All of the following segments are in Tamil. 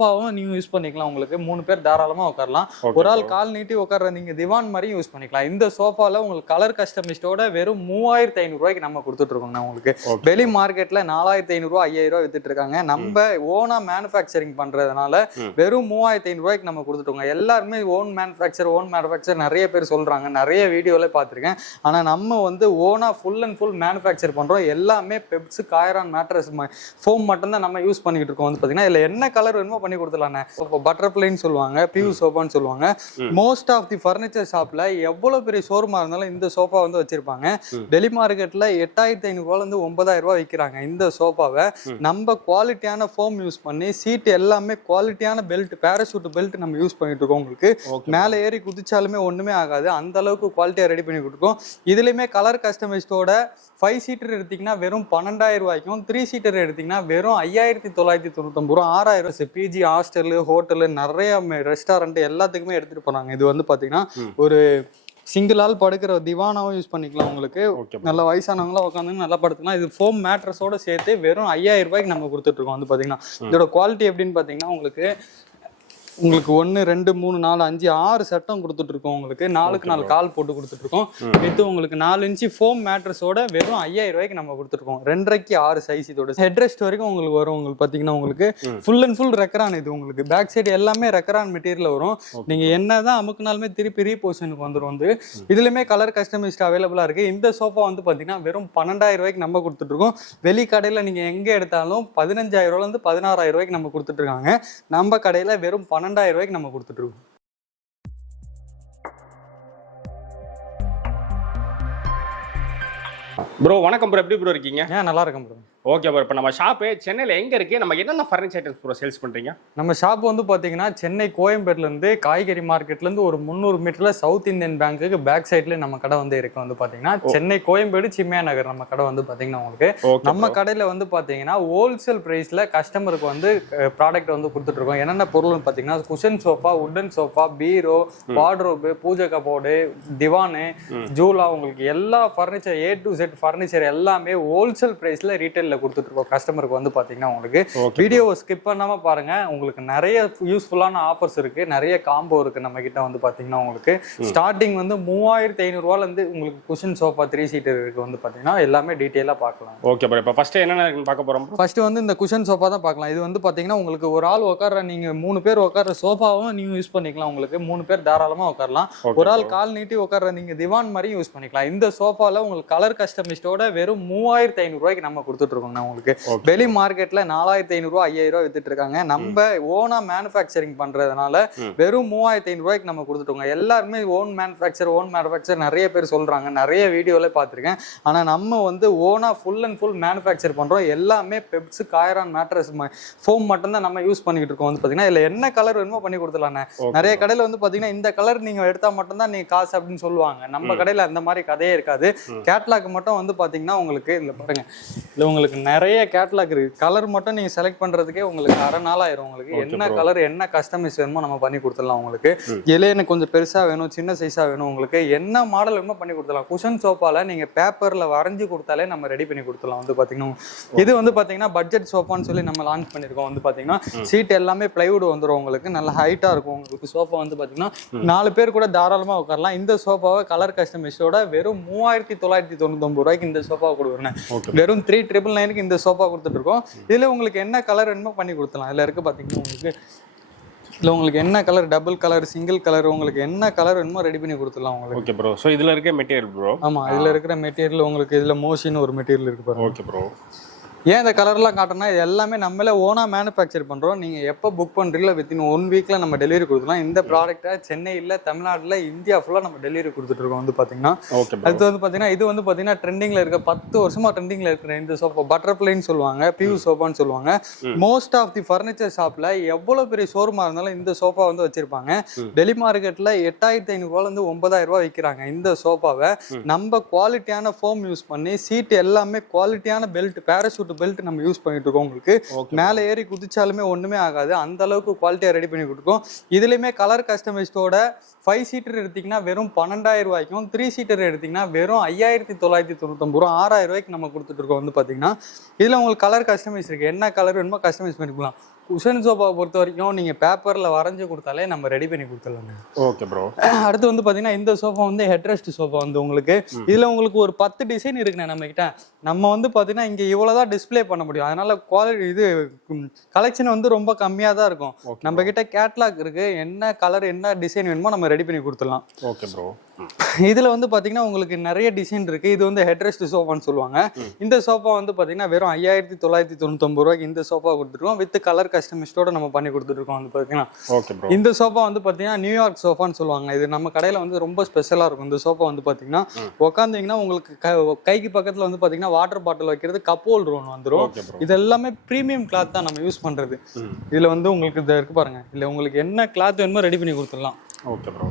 சோஃபாவும் நீங்க யூஸ் பண்ணிக்கலாம் உங்களுக்கு. மூணு பேர் தாராளமா உட்காரலாம். ஒரு ஆள். கால் நீட்டி உட்கார்ற நீங்க திவான் மாதிரி யூஸ் பண்ணிக்கலாம். இந்த சோஃபால உங்களுக்கு கலர் கஸ்டமிஸ்டோட வெறும் மூவாயிரத்தி ஐநூறு ரூபாய்க்கு நம்ம கொடுத்துட்டு இருக்கோம்ண்ணா உங்களுக்கு. வெளி மார்க்கெட்ல நாலாயிரத்தி ஐநூறு ரூபாய் ஐயாயிரம் ரூபாய் வித்துட்டு இருக்காங்க நம்ம ஓனா மேனுஃபேக்சரிங் பண்றதுனால. வெறும் மூவாயிரத்தி ஐநூறு ரூபாய்க்கு நம்ம கொடுத்துட்டோங்க. எல்லாருமே ஓன் மேனுஃபேக்சர் ஓன் மேனுஃபேக்சர் நிறைய பேர் சொல்றாங்க. நிறைய வீடியோல பார்த்திருக்கேன். ஆனா நம்ம வந்து ஓனா ஃபுல் அண்ட் ஃபுல் மேனுஃபேக்சர் பண்றோம். எல்லாமே பெப்ஸ் காயரான் மேட்ரஸ் ஃபோம் மட்டும்தான் நம்ம யூஸ் பண்ணிக்கிட்டு இருக்கோம் வந்து பாத்தீங்கன்னா. இதுல என்ன கலர் வேணுமோ பண்ணி கொடுத்துலாண்ணே இப்போ பட்டர்ஃப்ளைன்னு சொல்லுவாங்க பியூ சோஃபான்னு சொல்லுவாங்க. மோஸ்ட் ஆஃப் தி ஃபர்னிச்சர் ஷாப்ல எவ்வளவு பெரிய ஷோரூமா இருந்தாலும் இந்த சோஃபா வந்து வச்சிருப்பாங்க ம். வெளி மார்க்கெட்ல எட்டாயிரத்தி ஐநூறுரூவால இருந்து ஒன்பதாயிரம் ரூபாய் விற்கிறாங்க இந்த சோஃபாவை. நம்ம குவாலிட்டியான ஃபோம் யூஸ் பண்ணி சீட் எல்லாமே குவாலிட்டியான பெல்ட் பேராசூட் பெல்ட் நம்ம யூஸ் பண்ணிட்டு இருக்கோம் உங்களுக்கு. மேலே ஏறி குதிச்சாலுமே ஒண்ணுமே ஆகாது அந்த அளவுக்கு குவாலிட்டியா ரெடி பண்ணி கொடுத்துருக்கோம் இதுலயுமே கலர் கஸ்டமைஸ்டோட ஃபைவ் சீட்டர் எடுத்தீங்கன்னா வெறும் பன்னெண்டாயிரம் ரூபாய்க்கும் த்ரீ சீட்டர் எடுத்தீங்கன்னா வெறும் ஐயாயிரத்தி தொள்ளாயிரத்தி தொண்ணூத்தொம்பது ரூபா ஆறாயிரம் பிஜி ஹாஸ்டலு ஹோட்டலு நிறைய ரெஸ்டாரண்ட் எல்லாத்துக்குமே எடுத்துட்டு போறாங்க இது வந்து பாத்தீங்கன்னா ம். ஒரு சிங்கிள் ஆள் படுக்கிற திவானாவும் யூஸ் பண்ணிக்கலாம் உங்களுக்கு. நல்ல வயசானவங்களாம் உட்காந்து நல்லா படுத்துக்கலாம். இது ஃபோம் மேட்ரஸோட சேர்த்து வெறும் ஐயாயிரம் ரூபாய்க்கு நம்ம கொடுத்துட்டு இருக்கோம் வந்து பாத்தீங்கன்னா. இதோட குவாலிட்டி எப்படின்னு பாத்தீங்கன்னா உங்களுக்கு உங்களுக்கு ஒன்று ரெண்டு மூணு நாலு அஞ்சு ஆறு சட்டம் கொடுத்துட்டு இருக்கோம் உங்களுக்கு. நாலுக்கு நாலு. கால் போட்டு கொடுத்துட்டு இருக்கோம். ம். வித்து உங்களுக்கு நாலு இன்ச்சு ஃபோம் மேட்ரஸோட வெறும் ஐயாயிரம் ரூபாய்க்கு நம்ம கொடுத்துருக்கோம். ரெண்டரைக்கு ஆறு சைஸ் இதோட. ஹெட் ரெஸ்ட் வரைக்கும் உங்களுக்கு வரும் உங்களுக்கு பார்த்தீங்கன்னா உங்களுக்கு. ஃபுல் அண்ட் ஃபுல் ரெக்கரான் இது உங்களுக்கு. பேக் சைடு எல்லாமே ரெக்கரான் மெட்டீரியல் வரும். Okay. நீங்க என்னதான் அமுக்குனாலுமே திருப்பி ரீபொசிஷனுக்கு வந்துடும் வந்து. இதுலயுமே கலர் கஸ்டமைஸ்ட் அவைலபிளா இருக்கு. இந்த சோஃபா வந்து பாத்தீங்கன்னா வெறும் பன்னெண்டாயிரம் ரூபாய்க்கு நம்ம கொடுத்துட்டு இருக்கோம். வெளி கடையில நீங்க எங்க எடுத்தாலும் பதினஞ்சாயிரம் ரூபாய்ல இருந்து பதினாறாயிரம் ரூபாய்க்கு நம்ம கொடுத்துட்டு இருக்காங்க. நம்ம கடையில வெறும் பன்னெண்டாயிரம் ரூபாய்க்கு நம்ம கொடுத்துட்டு இருக்கோம் ப்ரோ வணக்கம் ப்ரோ எப்படி ப்ரோ இருக்கீங்க? ஏன் நல்லா இருக்கும் bro. ஓகே ப்ரோ இப்போ நம்ம ஷாப்பு சென்னையில் எங்க இருக்கு? நம்ம என்னென்ன ஃபர்னிச்சர் ஐட்டம்ஸ் ப்ரோ சேல்ஸ் பண்றீங்க? நம்ம ஷாப் வந்து பாத்தீங்கன்னா சென்னை கோயம்பேட்ல இருந்து காய்கறி மார்க்கெட்ல இருந்து ஒரு முந்நூறு மீட்டர்ல சவுத் இந்தியன் பேங்க்குக்கு பேக் சைட்ல நம்ம கடை வந்து இருக்கு. வந்து பாத்தீங்கன்னா சென்னை கோயம்பேடு சிம்மியா நகர் நம்ம கடை வந்து பாத்தீங்கன்னா உங்களுக்கு. நம்ம கடையில வந்து பாத்தீங்கன்னா ஹோல்சேல் பிரைஸ்ல கஸ்டமருக்கு வந்து ப்ராடக்ட் வந்து கொடுத்துட்டு இருக்கோம். என்னென்ன பொருள்னு பாத்தீங்கன்னா cushion sofa wooden sofa bureau wardrobe pooja cupboard divan. ஜூலா உங்களுக்கு எல்லா furniture A to Z furniture எல்லாமே ஹோல்சேல் பிரைஸ்ல ரீட்டைல்ல கொடுத்துட்டு இருக்கோம் கஸ்டமருக்கு வந்து பாத்தீங்கன்னா உங்களுக்கு வீடியோவை ஸ்கிப் பண்ணாம பாருங்க. உங்களுக்கு நிறைய யூஸ்ஃபுல்லான ஆஃபர்ஸ் இருக்கு. நிறைய காம்போ இருக்கு நம்ம கிட்ட வந்து பாத்தீங்கன்னா உங்களுக்கு. ஸ்டார்டிங் வந்து மூவாயிரத்தி ஐநூறு ரூபால இருந்து உங்களுக்கு குஷன் சோஃபா த்ரீ சீட்டர் இருக்கு வந்து பாத்தீங்கன்னா எல்லாமே டீட்டெயிலா பார்க்கலாம் ஓகே ப்ரோ இப்போ ஃபர்ஸ்ட் என்னென்ன பார்க்க போறோம் ப்ரோ ஃபர்ஸ்ட் வந்து இந்த குஷன் சோஃபா தான் பார்க்கலாம் இது வந்து பாத்தீங்கன்னா உங்களுக்கு ஒரு ஆள் உட்கார்ற நீங்க மூணு பேர் உட்கார்ற சோஃபாவும் நீங்க யூஸ் பண்ணிக்கலாம் உங்களுக்கு. மூணு பேர் தாராளமா உட்காரலாம் ஒரு ஆள் கால் நீட்டி உட்கார்ற நீங்க திவான் மாதிரி யூஸ் பண்ணிக்கலாம். இந்த சோஃபால உங்களுக்கு கலர் கஸ்டமிஸ்டோட வெறும் மூவாயிரத்தி ஐநூறு ரூபாய்க்கு நம்ம கொடுத்துட்டு இருக்கோம்ண்ணா உங்களுக்கு. வெளி மார்க்கெட்ல நாலாயிரத்தி ஐநூறு ரூபாய் ஐயாயிரம் ரூபாய் வித்துட்டு இருக்காங்க. நம்ம ஓனா மேனுஃபேக்சரிங் பண்றதுனால. வெறும் மூவாயிரத்தி ஐநூறு ரூபாய்க்கு நம்ம கொடுத்துட்டோங்க. எல்லாருமே ஓன் மேனுஃபேக்சர் ஓன் மேனுஃபேக்சர் நிறைய பேர் சொல்றாங்க. நிறைய வீடியோல பார்த்திருக்கேன். ஆனா நம்ம வந்து ஓனா ஃபுல் அண்ட் ஃபுல் மேனுஃபேக்சர் பண்றோம். எல்லாமே பெப்ஸ் காயரான் மேட்ரஸ் ஃபோம் மட்டும்தான் நம்ம யூஸ் பண்ணிக்கிட்டு இருக்கோம். வந்து பாத்தீங்கன்னா இதுல என்ன கலர் வேணுமோ பண்ணி கொடுத்துலாண்ணே நிறைய கடையில வந்து பாத்தீங்கன்னா இந்த கலர் நீங்க எடுத்தா மட்டும்தான் நீங்க காசு அப்படின்னு சொல்லுவாங்க. நம்ம. கடையில அந்த மாதிரி கதையே இருக்காது. கேட்லாக் மட்டும் வந்து பாத்தீங்கன்னா உங்களுக்கு இந்த பாருங்க. இதுல உங்களுக்கு நிறைய கேட்லாக் இருக்கு. கலர் மட்டும் நீங்க செலக்ட் பண்றதுக்கே உங்களுக்கு அரை நாள் ஆயிரும் உங்களுக்கு. என்ன. கலர் என்ன கஸ்டமைஸ் வேணுமோ நம்ம பண்ணி கொடுத்துடலாம் உங்களுக்கு. இதுல எனக்கு கொஞ்சம் பெருசா வேணும் சின்ன சைஸா வேணும் உங்களுக்கு. என்ன மாடல் வேணுமோ பண்ணி கொடுத்துடலாம். குஷன் சோஃபால நீங்க பேப்பர்ல வரைஞ்சு கொடுத்தாலே நம்ம ரெடி பண்ணி கொடுத்துடலாம் வந்து பாத்தீங்கன்னா. இது வந்து பாத்தீங்கன்னா பட்ஜெட் சோஃபான்னு சொல்லி நம்ம லான்ச் பண்ணிருக்கோம் வந்து பாத்தீங்கன்னா. சீட் எல்லாமே பிளைவுட் வந்துரும் உங்களுக்கு. நல்ல ஹைட்டா இருக்கும் உங்களுக்கு சோஃபா வந்து பாத்தீங்கன்னா. நாலு பேர் கூட தாராளமா உட்காரலாம். இந்த சோஃபாவை கலர் கஸ்டமைஸோட வெறும் மூவாயிரத்தி தொள்ளாயிரத்தி தொண்ணூத்தொம்பது ரூபாய்க்கு இந்த சோஃபா கொடுக்குறேன். வெறும் த்ரீ ட்ரிபிள் நைனுக்கு இந்த சோஃபா கொடுத்துட்டு இருக்கோம் இதுல உங்களுக்கு என்ன கலர் வேணுமோ பண்ணி கொடுத்துலாம் இதுல இருக்கு பாத்தீங்கன்னா உங்களுக்கு? இதுல உங்களுக்கு என்ன colour double colour single colour உங்களுக்கு என்ன கலர் வேணுமோ ரெடி பண்ணி கொடுத்துடலாம் உங்களுக்கு. ஓகே ப்ரோ ஸோ இதுல இருக்க மெட்டீரியல் ப்ரோ ஆமா இதுல இருக்கிற மெட்டீரியல் உங்களுக்கு இதுல மோஷன் ஒரு மெட்டீரியல் இருக்கு பாருங்க. ஓகே ப்ரோ ஏன் இந்த கலர்லாம் காட்டுறோம்னா இது எல்லாமே நம்மளே ஓனா மேனுஃபேக்சர் பண்றோம். நீங்க எப்போ புக் பண்றீங்களோ வித்தின் ஒன் வீக்ல நம்ம டெலிவரி கொடுத்துலாம் இந்த ப்ராடக்ட்டை சென்னையில் தமிழ்நாட்டுல இந்தியா ஃபுல்லா நம்ம டெலிவரி கொடுத்துட்டு இருக்கோம் வந்து பாத்தீங்கன்னா. ஓகே ப்ரோ அடுத்து வந்து பாத்தீங்கன்னா இது வந்து பாத்தீங்கன்னா ட்ரெண்டிங்ல இருக்க பத்து வருஷமா ட்ரெண்டிங்ல இருக்கிற இந்த சோஃபா பட்டர்ஃப்ளைன்னு சொல்லுவாங்க பியூ சோஃபான்னு சொல்லுவாங்க. மோஸ்ட் ஆஃப் தி ஃபர்னிச்சர் ஷாப்ல எவ்வளவு பெரிய ஷோரூமா இருந்தாலும் இந்த சோஃபா வந்து வச்சிருப்பாங்க. ம். வெளி மார்க்கெட்ல எட்டாயிரத்தி ஐநூறு ரூபால இருந்து ஒன்பதாயிரம் ரூபாய் விற்கிறாங்க இந்த சோஃபாவை. நம்ம குவாலிட்டியான ஃபோம் யூஸ் பண்ணி சீட் எல்லாமே குவாலிட்டியான பெல்ட் பேராசூட் பெல்ட் நம்ம யூஸ் பண்ணிட்டு இருக்கோம் உங்களுக்கு. மேலே ஏறி குதிச்சாலுமே ஒண்ணுமே ஆகாது. அந்த அளவுக்கு குவாலிட்டியா ரெடி பண்ணி கொடுத்துருக்கோம். இதுலயுமே கலர் கஸ்டமைஸ்டோட ஃபைவ் சீட்டர் எடுத்தீங்கன்னா வெறும் பன்னெண்டாயிரம் ரூபாய்க்கும் த்ரீ சீட்டர் எடுத்தீங்கன்னா வெறும் ஐயாயிரத்தி தொள்ளாயிரத்தி தொண்ணூத்தொம்பது ரூபா ஆறாயிரம் ரூபாய்க்கு நம்ம கொடுத்துட்டு இருக்கோம் வந்து பாத்தீங்கன்னா. இதுல உங்களுக்கு கலர் கஸ்டமைஸ் இருக்கு. என்ன கலர் வேணுமோ கஸ்டமைஸ் பண்ணிக்கலாம். குஷன் சோஃபா பொறுத்த வரைக்கும் நீங்க பேப்பர்ல வரைஞ்சு கொடுத்தாலே நம்ம ரெடி பண்ணி கொடுத்துடலாங்க. ஓகே ப்ரோ அடுத்து வந்து பாத்தீங்கன்னா இந்த சோஃபா வந்து ஹெட்ரெஸ்ட் சோஃபா வந்து உங்களுக்கு. இதுல உங்களுக்கு ஒரு பத்து டிசைன் இருக்குண்ணே நம்ம கிட்ட நம்ம வந்து பாத்தீங்கன்னா இங்க இவ்வளவுதான் டிஸ்ப்ளே பண்ண முடியும். அதனால குவாலிட்டி இது கலெக்ஷன் வந்து ரொம்ப கம்மியா தான் இருக்கும். Okay. நம்ம கிட்ட கேட்லாக் இருக்கு. என்ன கலர் என்ன டிசைன் வேணுமோ நம்ம ரெடி பண்ணி கொடுத்துடலாம். ஓகே ப்ரோ இதுல வந்து பாத்தீங்கன்னா உங்களுக்கு நிறைய டிசைன் இருக்கு. இது வந்து ஹெட்ரெஸ்ட் சோஃபான்னு சொல்லுவாங்க. இந்த சோஃபா வந்து பாத்தீங்கன்னா வெறும் ஐயாயிரத்தி தொள்ளாயிரத்தி தொண்ணூத்தொம்பது ரூபாய்க்கு இந்த சோஃபா கொடுத்துருக்கோம். வித் கலர் கஸ்டமிஸ்டோட நம்ம பண்ணி கொடுத்துருக்கோம் வந்து பாத்தீங்கன்னா. இந்த சோஃபா வந்து பாத்தீங்கன்னா நியூயார்க் சோஃபான்னு சொல்லுவாங்க. இது நம்ம கடையில வந்து ரொம்ப ஸ்பெஷலா இருக்கும். இந்த சோஃபா வந்து பாத்தீங்கன்னா உட்காந்தீங்கன்னா உங்களுக்கு கைக்கு பக்கத்துல வந்து பாத்தீங்கன்னா வாட்டர் பாட்டில் வைக்கிறது கப் ஹோல்டர் ஒன்று ப்ரோ இது எல்லாமே ப்ரீமியம் கிளாத் தான் நம்ம யூஸ் பண்றது. இதுல வந்து உங்களுக்கு இந்த இருக்கு பாருங்க. இல்ல உங்களுக்கு என்ன கிளாத் வேணுமோ ரெடி பண்ணி கொடுத்துடலாம். ஓகே ப்ரோ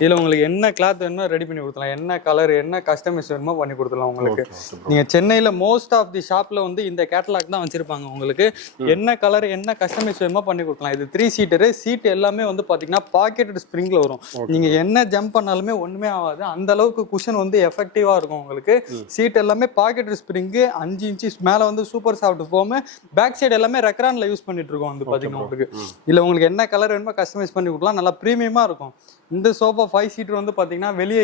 இதுல உங்களுக்கு என்ன கிளாத் வேணுமோ ரெடி பண்ணி கொடுத்துடலாம். என்ன கலர் என்ன கஸ்டமைஸ் வேணுமோ பண்ணி கொடுத்துடலாம் உங்களுக்கு. ஓகே ஓகே ப்ரோ நீங்க சென்னையில மோஸ்ட் ஆஃப் தி ஷாப்ல வந்து இந்த கேட்டலாக் தான் வச்சிருப்பாங்க உங்களுக்கு. என்ன கலர் என்ன கஸ்டமைஸ் வேணுமோ பண்ணி கொடுக்கலாம். இது த்ரீ சீட்டரு சீட் எல்லாமே வந்து பாத்தீங்கன்னா பாக்கெட்டட் ஸ்ப்ரிங்ல வரும். நீங்க என்ன ஜம்ப் பண்ணாலுமே ஒண்ணுமே ஆகாது. அந்த அளவுக்கு குஷன் வந்து எஃபெக்டிவா இருக்கும் உங்களுக்கு. சீட் எல்லாமே பாக்கெட்டட் ஸ்ப்ரிங்கு அஞ்சு இன்ச்சு மேல வந்து super soft foam back side எல்லாமே ரெக்ரான்ல யூஸ் பண்ணிட்டு இருக்கோம் வந்து பாத்தீங்கன்னா உங்களுக்கு. இல்ல உங்களுக்கு என்ன கலர் வேணுமோ கஸ்டமைஸ் பண்ணி கொடுக்கலாம். நல்லா ப்ரீமியமா இருக்கும். இந்த சோஃபா ஃபைவ் சீட்டர் வந்து பாத்தீங்கன்னா வெளியே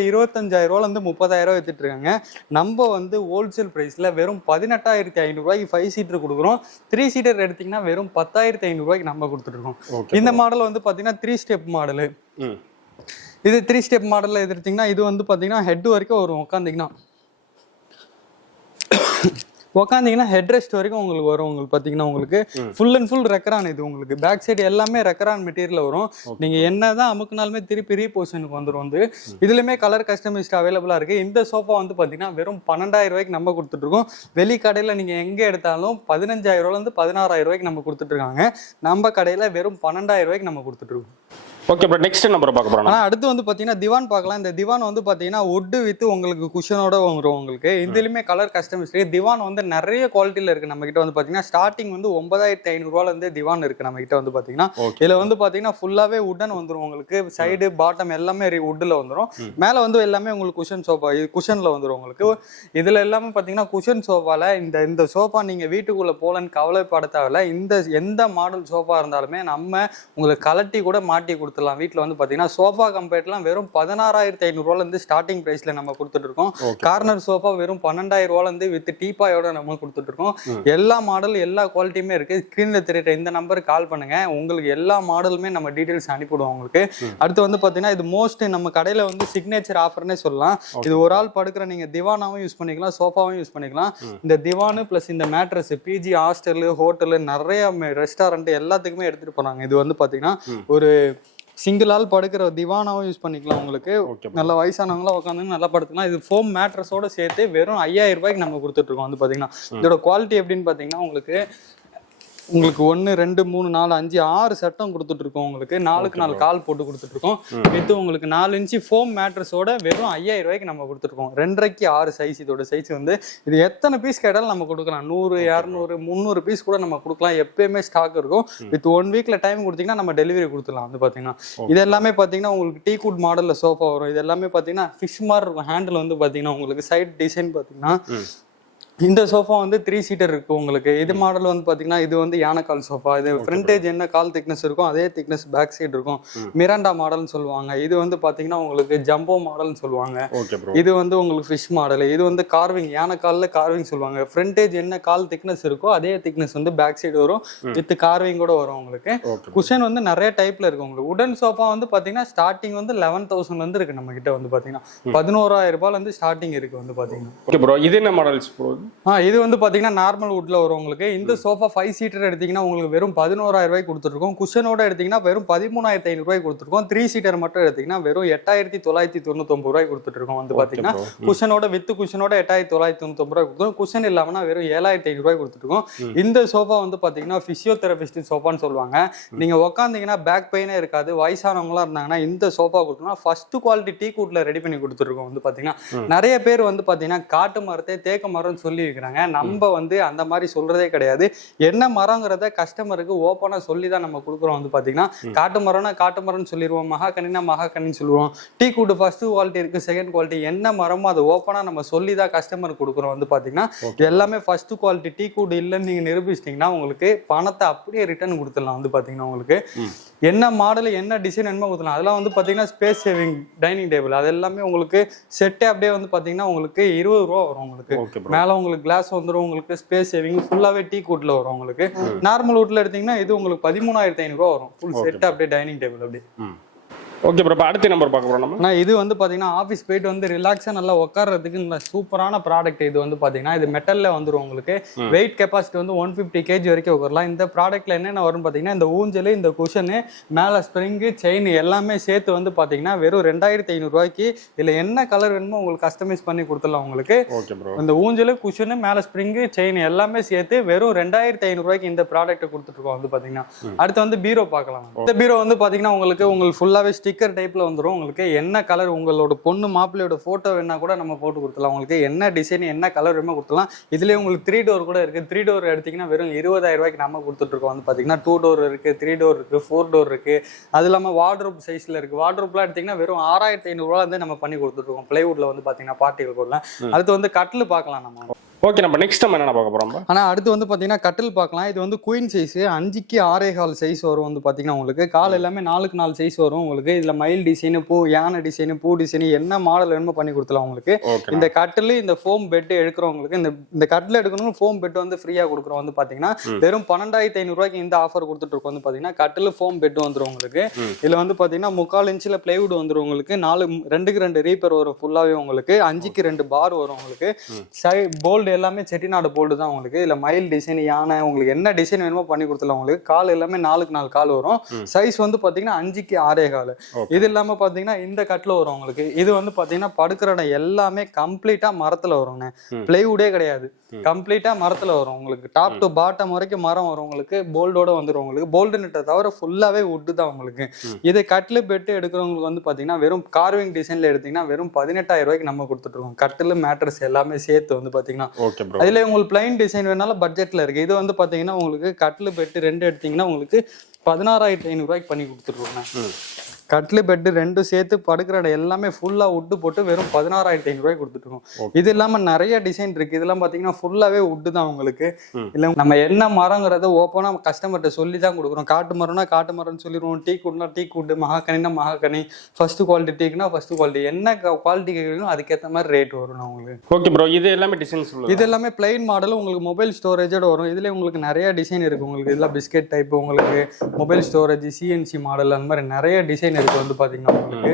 ரூபாய் வித்துட்டு இருக்காங்க. நம்ம வந்து ஹோல்சேல் பிரைஸ்ல வெறும் பதினெட்டாயிரத்தி ஐநூறுரூவாய்க்கு ஃபைவ் சீட்டர் கொடுக்குறோம். த்ரீ சீட்டர் எடுத்தீங்கன்னா வெறும் பத்தாயிரத்தி ஐநூறுரூவாய்க்கு நம்ம கொடுத்துருக்கோம் ஓகே இந்த மாடல் வந்து பாத்தீங்கன்னா த்ரீ ஸ்டெப் மாடலு இது த்ரீ ஸ்டெப் மாடலில் எடுத்தீங்கன்னா இது வந்து பாத்தீங்கன்னா ஹெட் வரைக்கும் வரும் உட்காந்திங்கன்னா உட்காந்தீங்கன்னா ஹெட் ரெஸ்ட் வரைக்கும் உங்களுக்கு வரும். உங்களுக்கு பார்த்தீங்கன்னா உங்களுக்கு ஃபுல் அண்ட் ஃபுல் ரெக்கரான் இது உங்களுக்கு. பேக் சைடு எல்லாமே ரெக்கரான் மெட்டீரியல் வரும். நீங்க என்னதான் அமுக்குனாலுமே திருப்பி ரீபோஷனுக்கு வந்துரும் வந்து. இதுலயுமே கலர் கஸ்டமைஸ்ட் அவைலபிளா இருக்கு. இந்த சோஃபா வந்து பாத்தீங்கன்னா வெறும் பன்னெண்டாயிரம் ரூபாய்க்கு நம்ம கொடுத்துட்டு இருக்கோம் வெளி கடையில நீங்க எங்க எடுத்தாலும் பதினஞ்சாயிரம் ரூபாய்ல இருந்து பதினாறாயிரம் ரூபாய்க்கு நம்ம கொடுத்துட்டு இருக்காங்க நம்ம கடையில வெறும் பன்னெண்டாயிரம் ரூபாய்க்கு நம்ம கொடுத்துட்டு இருக்கோம் ஓகே ப்ரோ நெக்ஸ்ட் நம்பர் பார்க்க போறோம். ஆனா அடுத்து வந்து பாத்தீங்கன்னா திவான் பார்க்கலாம். இந்த திவான் வந்து பாத்தீங்கன்னா wood வித் உங்களுக்கு குஷனோட வரும் உங்களுக்கு. இதுலயுமே கலர் கஸ்டமைஸ் திவான் வந்து நிறைய குவாலிட்டியில இருக்கு. நம்ம கிட்ட வந்து பாத்தீங்கன்னா ஸ்டார்டிங் வந்து ஒன்பதாயிரத்தி ஐநூறு ரூபால இருந்து திவான் இருக்கு நம்ம கிட்ட வந்து பாத்தீங்கன்னா. ஓகே இதுல வந்து பாத்தீங்கன்னா ஃபுல்லாவே உடன் வந்துரும் உங்களுக்கு. சைடு பாட்டம் எல்லாமே வுட்ல வந்துரும். மேல வந்து எல்லாமே உங்களுக்கு குஷன் சோஃபா இது குஷன்ல வந்துரும் உங்களுக்கு. இதுல எல்லாமே பாத்தீங்கன்னா குஷன் சோஃபால இந்த இந்த சோஃபா நீங்க வீட்டுக்குள்ள போலன்னு கவலைப்பட தேவையில்ல. இந்த எந்த மாடல் சோஃபா இருந்தாலுமே நம்ம உங்களுக்கு கலட்டி கூட மாட்டி கொடுத்துடலாம். வீட்ல வந்து பாத்தீங்கன்னா சோஃபா கம்பேர்ட்லாம் வெறும் பதினாறாயிரத்தி ஐநூறுவால இருந்து ஸ்டார்டிங் பிரைஸ்ல நம்ம ஓகே கார்னர் சோஃபா வெறும் பன்னெண்டாயிரம் ரூபால இருந்து வித் டீப்பாயோட நம்ம கொடுத்துட்டு இருக்கோம் எல்லா மாடல் எல்லா குவாலிட்டியுமே இருக்கு. ஸ்கிரீன்ல தெரியுற இந்த நம்பருக்கு கால் பண்ணுங்க. உங்களுக்கு எல்லா மாடலுமே நம்ம டீடைல்ஸ் அனுப்பிவிடுவோம் உங்களுக்கு. அடுத்து வந்து பாத்தீங்கன்னா இது மோஸ்ட் நம்ம கடையில வந்து சிக்னேச்சர் ஆஃபர்னே சொல்லலாம். இது ஒரு ஆள் படுக்கிற நீங்க திவானாவும் யூஸ் பண்ணிக்கலாம் சோஃபாவும் யூஸ் பண்ணிக்கலாம். இந்த திவானு பிளஸ் இந்த மேட்ரஸ் பிஜி ஹாஸ்டலு ஹோட்டலு நிறைய ரெஸ்டாரண்ட் எல்லாத்துக்குமே எடுத்துட்டு போறாங்க இது வந்து பாத்தீங்கன்னா ஒரு சிங்கிள் ஆள் படுக்கிற திவானாவும் யூஸ் பண்ணிக்கலாம் உங்களுக்கு. நல்ல வயசானவங்களாம் உட்காந்து நல்லா படுத்துக்கலாம். இது ஃபோம் மேட்ரஸோட சேர்த்து வெறும் ஐயாயிரம் ரூபாய்க்கு நம்ம கொடுத்துட்டு இருக்கோம். வந்து பாத்தீங்கன்னா இதோட குவாலிட்டி எப்படின்னு பாத்தீங்கன்னா உங்களுக்கு உங்களுக்கு ஒன்று ரெண்டு மூணு நாலு அஞ்சு ஆறு சட்டம் கொடுத்துட்டு இருக்கோம் உங்களுக்கு. நாலுக்கு நாலு கால் போட்டு கொடுத்துட்டு இருக்கோம் வித் உங்களுக்கு நாலு இன்ச்சு ஃபோம் மேட்ரஸோட வெறும் ஐயாயிரம் ரூபாய்க்கு நம்ம கொடுத்துருக்கோம் ரெண்டரைக்கு ஆறு சைஸ் இதோட சைஸ் வந்து இது எத்தனை பீஸ் கேட்டாலும் நம்ம கொடுக்கலாம். நூறு இரநூறு முந்நூறு பீஸ் கூட நம்ம கொடுக்கலாம். எப்பயுமே ஸ்டாக் இருக்கும். வித் ஒன் வீக்ல டைம் கொடுத்தீங்கன்னா நம்ம டெலிவரி கொடுத்துடலாம். வந்து பாத்தீங்கன்னா இது எல்லாமே பாத்தீங்கன்னா உங்களுக்கு டீ குட் மாடல்ல சோஃபா வரும். இது எல்லாமே பாத்தீங்கன்னா ஃபிஷ் மாதிரி இருக்கும். ஹேண்டில் வந்து பாத்தீங்கன்னா உங்களுக்கு சைட் டிசைன் பாத்தீங்கன்னா இந்த சோஃபா வந்து த்ரீ சீட்டர் இருக்கு உங்களுக்கு. இது மாடல் வந்து பாத்தீங்கன்னா இது வந்து யானைக்கால் சோஃபா இது ஃப்ரண்டேஜ் என்ன கால் திக்னஸ் இருக்கும் அதே திக்னஸ் பேக் சைடு இருக்கும். மிராண்டா மாடல்னு சொல்லுவாங்க. இது வந்து பாத்தீங்கன்னா உங்களுக்கு ஜம்போ மாடல்னு சொல்லுவாங்க. இது வந்து உங்களுக்கு ஃபிஷ் மாடல் இது வந்து கார்விங் யானைக்காலில் கார்விங் சொல்லுவாங்க. ஃப்ரண்டேஜ் என்ன கால் திக்னஸ் இருக்கோ அதே திக்னஸ் வந்து பேக் சைடு வரும். வித் கார்விங் கூட வரும் உங்களுக்கு. குஷன் வந்து நிறைய டைப்ல இருக்கு உங்களுக்கு. உடன் சோஃபா வந்து பாத்தீங்கன்னா ஸ்டார்டிங் வந்து லெவன் தௌசண்ட் வந்து இருக்கு நம்ம கிட்ட வந்து பாத்தீங்கன்னா. பதினோராயிரம் ரூபாயில இருந்து ஸ்டார்டிங் இருக்கு வந்து பாத்தீங்கன்னா. ஓகே ப்ரோ இது என்ன மாடல்ஸ் ப்ரோ ஆ இது வந்து பாத்தீங்கன்னா நார்மல் வுட்ல வரும் உங்களுக்கு இந்த சோஃபா ஃபைவ் சீட்டர் எடுத்தீங்கன்னா உங்களுக்கு வெறும் பதினோராயிரம் ரூபாய்க்கு கொடுத்துருக்கோம் குஷனோட எடுத்தீங்கன்னா வெறும் பதிமூணாயிரத்தி ஐநூறு ரூபாய்க்கு கொடுத்துருக்கோம் த்ரீ சீட்டர் மட்டும் எடுத்தீங்கன்னா வெறும் எட்டாயிரத்தி தொள்ளாயிரத்தி தொண்ணூத்தொம்பது ரூபாய்க்கு கொடுத்துட்டு இருக்கோம் வந்து பாத்தீங்கன்னா. bro. குஷனோட வித்து குஷனோட எட்டாயிரத்தி தொள்ளாயிரத்தி தொண்ணூத்தொம்பது ரூபாய் கொடுத்துரும் குஷன் இல்லாமனா வெறும் ஏழாயிரத்தி ஐநூறு ரூபாய் கொடுத்துருக்கோம் இந்த சோஃபா வந்து பாத்தீங்கன்னா பிசியோதெரபிஸ்ட் சோஃபான்னு சொல்லுவாங்க. நீங்க உட்காந்தீங்கன்னா பேக் பெயினே இருக்காது. வயசானவங்களா இருந்தாங்கன்னா இந்த சோஃபா கொடுத்தோம்னா ஃபர்ஸ்ட் குவாலிட்டி டீ கூட்ல ரெடி பண்ணி கொடுத்துருக்கோம் வந்து பாத்தீங்கன்னா. நிறைய பேர் வந்து பாத்தீங்கன்னா காட்டு மரத்தை தேக்க மரம்னு சொல்லி சொல்லி இருக்கிறாங்க நம்ம வந்து அந்த மாதிரி சொல்றதே கிடையாது. என்ன மரங்கிறத கஸ்டமருக்கு ஓப்பனா சொல்லி தான் நம்ம கொடுக்குறோம். வந்து பாத்தீங்கன்னா காட்டு மரம்னா காட்டு மரம்னு சொல்லிடுவோம் மகா கனினா மகா கனின்னு சொல்லுவோம். டீ கூட்டு ஃபர்ஸ்ட் குவாலிட்டி இருக்கு செகண்ட் குவாலிட்டி என்ன மரமோ அதை ஓப்பனா நம்ம சொல்லி தான் கஸ்டமருக்கு கொடுக்குறோம். வந்து பாத்தீங்கன்னா எல்லாமே ஃபர்ஸ்ட் குவாலிட்டி டீ கூடு இல்லைன்னு நீங்க நிரூபிச்சிட்டீங்கன்னா உங்களுக்கு பணத்தை அப்படியே ரிட்டர்ன் கொடுத்துடலாம். வந்து பாத்தீங்கன்னா உங்களுக்கு என்ன மாடல் என்ன டிசைன் என்னமோ கொடுத்துலாம் அதெல்லாம் வந்து பாத்தீங்கன்னா ஸ்பேஸ் சேவிங் டைனிங் டேபிள் அது எல்லாமே உங்களுக்கு செட்டே அப்படியே வந்து பாத்தீங்கன்னா உங்களுக்கு இருபது ரூபா வரும் உங்களுக்கு. மேல உங்களுக்கு கிளாஸ் வந்துரும் உங்களுக்கு ஸ்பேஸ் சேவிங் ஃபுல்லாவே டீ கூட்ல வரும் உங்களுக்கு. நார்மல் வுட்ல எடுத்தீங்கன்னா இது உங்களுக்கு பதிமூணாயிரத்தி ஐநூறு ரூபா வரும் ஃபுல் செட் அப்படியே டைனிங் டேபிள் அப்படி ம். ஓகே ப்ரோ இப்போ அடுத்த நம்பர் பார்க்க போறோம் நம்ம. ஆனா இது வந்து பாத்தீங்கன்னா ஆஃபீஸ் போயிட்டு வந்து ரிலாக்ஸா நல்லா உட்கார்றதுக்கு நல்ல சூப்பரான ப்ராடக்ட் இது வந்து பாத்தீங்கன்னா இது மெட்டல்ல வந்துரும் உங்களுக்கு. வெயிட் கெப்பாசிட்டி வந்து ஒன் ஃபிஃப்டி கேஜி வரைக்கும் உட்காரலாம் இந்த ப்ராடக்ட்ல என்னென்ன வரும் பாத்தீங்கன்னா இந்த ஊஞ்சல் இந்த குஷனு மேல ஸ்ப்ரிங்கு செயின் எல்லாமே சேர்த்து வந்து பாத்தீங்கன்னா வெறும் ரெண்டாயிரத்தி ஐநூறு ரூபாய்க்கு இதுல என்ன கலர் வேணுமோ உங்களுக்கு கஸ்டமைஸ் பண்ணி கொடுத்துடலாம் உங்களுக்கு. ஓகே ப்ரோ இந்த ஊஞ்சல் குஷனு மேல ஸ்ப்ரிங்கு செயின் எல்லாமே சேர்த்து வெறும் ரெண்டாயிரத்தி ஐநூறு ரூபாய்க்கு இந்த ப்ராடக்ட் கொடுத்துட்டு இருக்கோம் வந்து பாத்தீங்கன்னா. அடுத்து வந்து பீரோ பார்க்கலாம். இந்த பீரோ வந்து பாத்தீங்கன்னா உங்களுக்கு உங்களுக்கு ஃபுல்லாவே ஸ்டிக்கர் டைப்ல வந்துரும். உங்களுக்கு என்ன கலர் உங்களோட பொண்ணு மாப்பிள்ளையோட போட்டோ வேணா கூட நம்ம போட்டு கொடுத்துலாம் உங்களுக்கு என்ன டிசைன் என்ன கலர் வேணுமோ கொடுத்துலாம் இதுலயே உங்களுக்கு த்ரீ டோர் கூட இருக்கு. த்ரீ டோர் எடுத்தீங்கன்னா வெறும் இருபதாயிரம் ரூபாய்க்கு நம்ம கொடுத்துட்டு இருக்கோம் வந்து பாத்தீங்கன்னா டூ டோர் இருக்கு த்ரீ டோர் இருக்கு ஃபோர் டோர் இருக்கு. அது இல்லாம வார்ட்ரோப் சைஸ்ல இருக்கு. வார்ட்ரோப்லாம் எடுத்தீங்கன்னா வெறும் ஆறாயிரத்தி ஐநூறுரூவா வந்து நம்ம பண்ணி கொடுத்துட்டு இருக்கோம் பிளைவுட்ல வந்து பாத்தீங்கன்னா பார்ட்டிகள் கூட அடுத்து வந்து கட்டில் பார்க்கலாம் நம்ம. ஓகே நம்ம நெக்ஸ்ட் நம்ம என்ன பார்க்க போறோம்? ஆனா அடுத்து வந்து பாத்தீங்கன்னா கட்டில் பார்க்கலாம். இது வந்து குயின் சைஸ் அஞ்சுக்கு ஆறே கால் சைஸ் வரும் வந்து பாத்தீங்கன்னா உங்களுக்கு. கால் எல்லாமே நாலுக்கு நாலு சைஸ் வரும் உங்களுக்கு. இதுல மயில் டிசைன் பூ யானை டிசைன் பூ டிசைன் என்ன மாடல் வேணுமோ பண்ணி கொடுத்துலாம் உங்களுக்கு. இந்த கட்டில் இந்த ஃபோம் பெட் எடுக்கிறவங்களுக்கு இந்த இந்த கட்டில் எடுக்கணும் ஃபோம் பெட் வந்து ஃப்ரீயா கொடுக்குறோம் வந்து பாத்தீங்கன்னா வெறும் பன்னெண்டாயிரத்தி ஐநூறு ரூபாய்க்கு இந்த ஆஃபர் கொடுத்துட்டு இருக்கோம் வந்து பாத்தீங்கன்னா கட்டில் ஃபோம் பெட் வந்துரும் உங்களுக்கு. இதுல வந்து பாத்தீங்கன்னா முக்கால் இன்ச்சில் பிளைவுட் வந்துரும் உங்களுக்கு. நாலு ரெண்டுக்கு ரெண்டு ரீப்பர் வரும் ஃபுல்லாவே உங்களுக்கு. அஞ்சுக்கு ரெண்டு பார் வரும் உங்களுக்கு. சை போல்டு எல்லாமே செட்டிநாடு போல்டு தான் உங்களுக்கு. இதுல மயில் டிசைன் யானை உங்களுக்கு என்ன டிசைன் வேணுமோ பண்ணி கொடுத்துலாம் உங்களுக்கு. கால் எல்லாமே நாலுக்கு நாலு கால் வரும். சைஸ் வந்து பாத்தீங்கன்னா அஞ்சுக்கு ஆறே கால். இது இல்லாம பாத்தீங்கன்னா இந்த கட்டில் வரும் உங்களுக்கு. இது வந்து பாத்தீங்கன்னா படுக்கிற இடம் எல்லாமே கம்ப்ளீட்டா மரத்துல வரும்ண்ணே. பிளைவுடே கிடையாது. கம்ப்ளீட்டா மரத்துல வரும் உங்களுக்கு. டாப் டு பாட்டம் வரைக்கும் மரம் வரும் உங்களுக்கு. போல்டோட வந்துரும் உங்களுக்கு. போல்டு நெட்டை தவிர ஃபுல்லாவே வுட்டு தான் உங்களுக்கு. இது கட்டில் பெட்டு எடுக்கிறவங்களுக்கு வந்து பாத்தீங்கன்னா வெறும் கார்விங் டிசைன்ல எடுத்தீங்கன்னா வெறும் பதினெட்டாயிரம் ரூபாய்க்கு நம்ம கொடுத்துட்டு இருக்கோம். கட்டில் மேட்ரஸ் எல்லாமே சேர்த்து வந்து பாத்தீங்கன்னா ஓகே ப்ரோ அதுல உங்களுக்கு பிளைன் டிசைன் வேணாலும் பட்ஜெட்ல இருக்கு. இது வந்து பாத்தீங்கன்னா உங்களுக்கு கட்டில் பெட்டு ரெண்டு எடுத்தீங்கன்னா உங்களுக்கு பதினாறாயிரத்தி ஐநூறு ரூபாய்க்கு பண்ணி கொடுத்துருக்கோம் கட்டில் பெட்டு ரெண்டும் சேர்த்து படுக்கிற இடம் எல்லாமே ஃபுல்லா உட்டு போட்டு வெறும் பதினாறாயிரத்தி ஐநூறு ரூபாய்க்கு கொடுத்துருக்கோம் இது இல்லாம நிறைய டிசைன் இருக்கு. இதெல்லாம் பாத்தீங்கன்னா ஃபுல்லாவே உட்டு தான் உங்களுக்கு. இல்ல நம்ம என்ன மரங்கிறத ஓப்பனா கஸ்டமர்கிட்ட சொல்லி தான் கொடுக்குறோம். காட்டு மரம்னா காட்டு மரம்னு சொல்லிடுவோம். டீ குட்னா டீ குட்டு மகாக்கனினா மகாக்கனி. ஃபர்ஸ்ட் குவாலிட்டி டீக்குனா ஃபர்ஸ்ட் குவாலிட்டி என்ன குவாலிட்டி கேட்குறீங்களோ அதுக்கேற்ற மாதிரி ரேட் வரும் உங்களுக்கு ஓகே ப்ரோ இது எல்லாமே டிசைன்ஸ் உள்ளது? இது எல்லாமே பிளைன் மாடல் உங்களுக்கு மொபைல் ஸ்டோரேஜோட வரும். இதுல உங்களுக்கு நிறைய டிசைன் இருக்கு. உங்களுக்கு இதெல்லாம் பிஸ்கெட் டைப் உங்களுக்கு மொபைல் ஸ்டோரேஜ் சிஎன்சி மாடல் அந்த மாதிரி நிறைய டிசைன் இருக்கு வந்து பாத்தீங்கன்னா உங்களுக்கு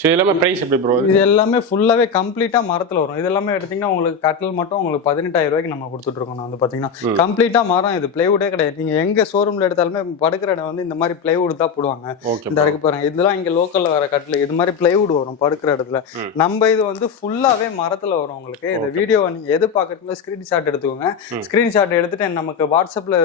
ஸோ இது எல்லாமே ப்ரைஸ் எப்படி ப்ரோ இது எல்லாமே ஃபுல்லாவே கம்ப்ளீட்டா மரத்துல வரும். இது எல்லாமே எடுத்தீங்கன்னா உங்களுக்கு கட்டில் மட்டும் உங்களுக்கு பதினெட்டாயிரம் ரூபாய்க்கு நம்ம கொடுத்துட்டு இருக்கோம் வந்து பாத்தீங்கன்னா கம்ப்ளீட்டா மரம் இது பிளைவுடே கிடையாது. நீங்க எங்க ஷோரூம்ல எடுத்தாலுமே படுக்கிற இடம் வந்து இந்த மாதிரி பிளைவுட் தான் போடுவாங்க. இந்த இருக்கு பாருங்க. இதெல்லாம் இங்க லோக்கல்ல வர கட்டில் இது மாதிரி பிளைவுட் வரும் படுக்கிற இடத்துல. நம்ம இது வந்து ஃபுல்லாவே மரத்துல வரும் உங்களுக்கு. இந்த வீடியோவை நீங்க எது பாக்குறீங்களோ ஸ்கிரீன்ஷாட் எடுத்துக்கோங்க. ஸ்கிரீன்ஷாட் எடுத்துட்டு நமக்கு வாட்ஸ்அப்ல